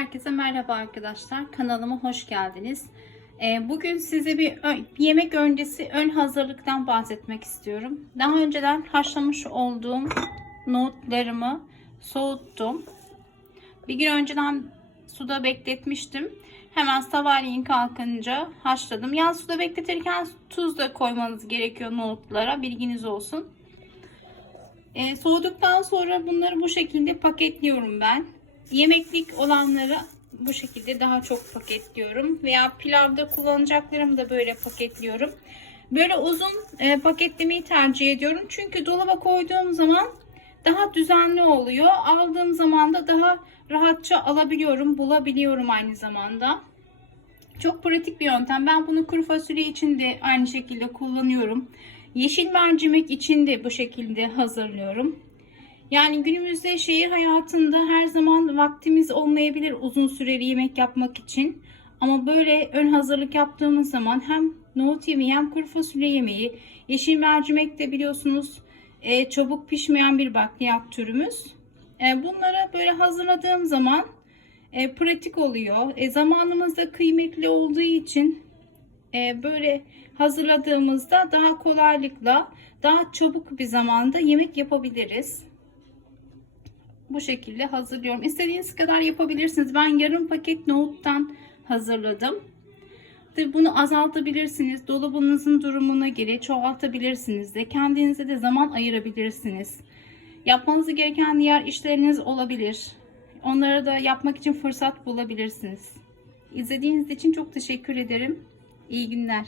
Herkese merhaba arkadaşlar. Kanalıma hoş geldiniz. Ee, Bugün size bir yemek öncesi ön hazırlıktan bahsetmek istiyorum. Daha önceden haşlamış olduğum nohutlarımı soğuttum. Bir gün önceden suda bekletmiştim. Hemen sabahleyin kalkınca haşladım. Yalnız suda bekletirken tuz da koymanız gerekiyor nohutlara. Bilginiz olsun. Ee, soğuduktan sonra bunları bu şekilde paketliyorum ben. Yemeklik olanları bu şekilde daha çok paketliyorum. Veya pilavda kullanacaklarımı da böyle paketliyorum. Böyle uzun e, paketlemeyi tercih ediyorum. Çünkü dolaba koyduğum zaman daha düzenli oluyor. Aldığım zaman da daha rahatça alabiliyorum, bulabiliyorum aynı zamanda. Çok pratik bir yöntem. Ben bunu kuru fasulye için de aynı şekilde kullanıyorum. Yeşil mercimek için de bu şekilde hazırlıyorum. Yani günümüzde şehir hayatında her zaman vaktimiz olmayabilir uzun süreli yemek yapmak için. Ama böyle ön hazırlık yaptığımız zaman hem nohut yemeği hem kuru fasulye yemeği, yeşil mercimek de biliyorsunuz e, çabuk pişmeyen bir bakliyat türümüz. E, bunları böyle hazırladığım zaman e, pratik oluyor. E, zamanımız da kıymetli olduğu için e, böyle hazırladığımızda daha kolaylıkla daha çabuk bir zamanda yemek yapabiliriz. Bu şekilde hazırlıyorum. İstediğiniz kadar yapabilirsiniz. Ben yarım paket nohuttan hazırladım. Tabii bunu azaltabilirsiniz. Dolabınızın durumuna göre çoğaltabilirsiniz de. Kendinize de zaman ayırabilirsiniz. Yapmanız gereken diğer işleriniz olabilir. Onları da yapmak için fırsat bulabilirsiniz. İzlediğiniz için çok teşekkür ederim. İyi günler.